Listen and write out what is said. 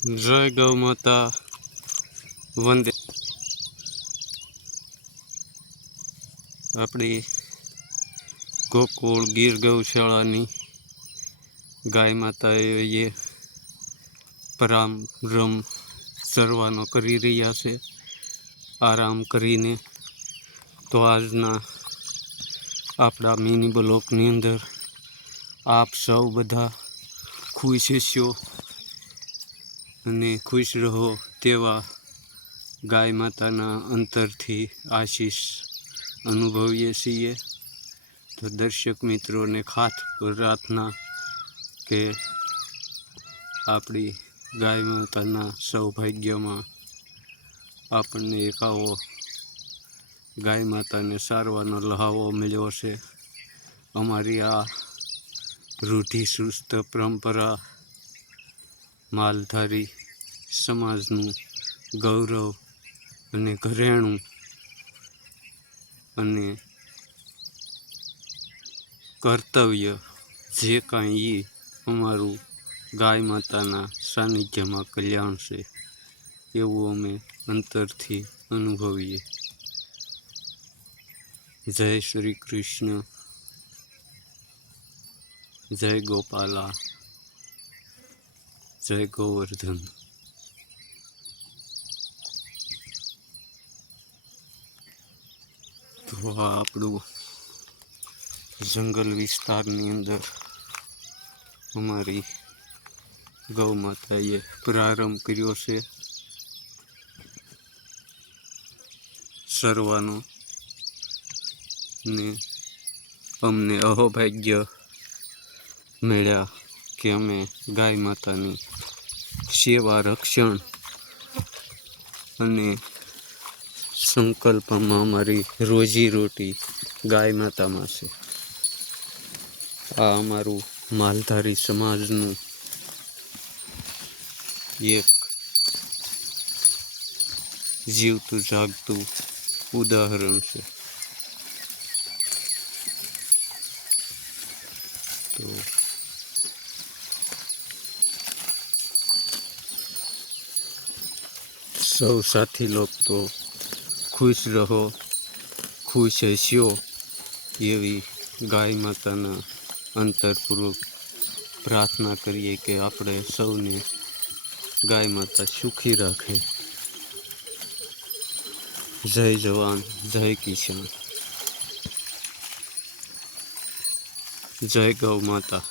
જય ગૌ માતા વંદે. આપણી ગોકુળ ગીર ગૌશાળાની ગાય માતાએ પરામ રમ સરવાનો કરી રહ્યા છે. આરામ કરીને તો આજના આપણા મિની બ્લોકની અંદર આપ સૌ બધા ખુશ હશો અને ખુશ રહો તેવા ગાય માતાના અંતરથી આશીષ અનુભવીએ છીએ. તો દર્શક મિત્રોને ખાસ પ્રાર્થના કે આપણી ગાય માતાના સૌભાગ્યમાં આપણને એક આવો ગાય માતાને સારવાનો લહાવો મળ્યો છે. અમારી આ રૂઢિ સુસ્ત પરંપરા માલધારી સમાજનું ગૌરવ અને ઘરેણું અને કર્તવ્ય જે કાંઈ એ અમારું ગાય માતાના સાનિધ્યમાં કલ્યાણ છે, એવું અમે અંતરથી અનુભવીએ. જય શ્રી કૃષ્ણ. જય ગોપાલા. જય ગોવર્ધન તો આ આપણું જંગલ વિસ્તારની અંદર અમારી ગૌ માતાએ પ્રારંભ કર્યો છે સરવાનો ને અમને અહોભાગ્ય મળ્યા કે અમે ગાય માતાની સેવા, રક્ષણ અને સંકલ્પમાં અમારી રોજી રોટી ગાય માતામાં છે. આ અમારું માલધારી સમાજનું એક જીવતું, જાગતું ઉદાહરણ છે. તો સૌ સાથી લોક તો ખુશ રહો ખુશ હસ્યો એવી ગાય માતાના અંતરપૂર્વક પ્રાર્થના કરીએ કે આપણે સૌને ગાય માતા સુખી રાખે જય જવાન જય કિસાન જય ગૌ માતા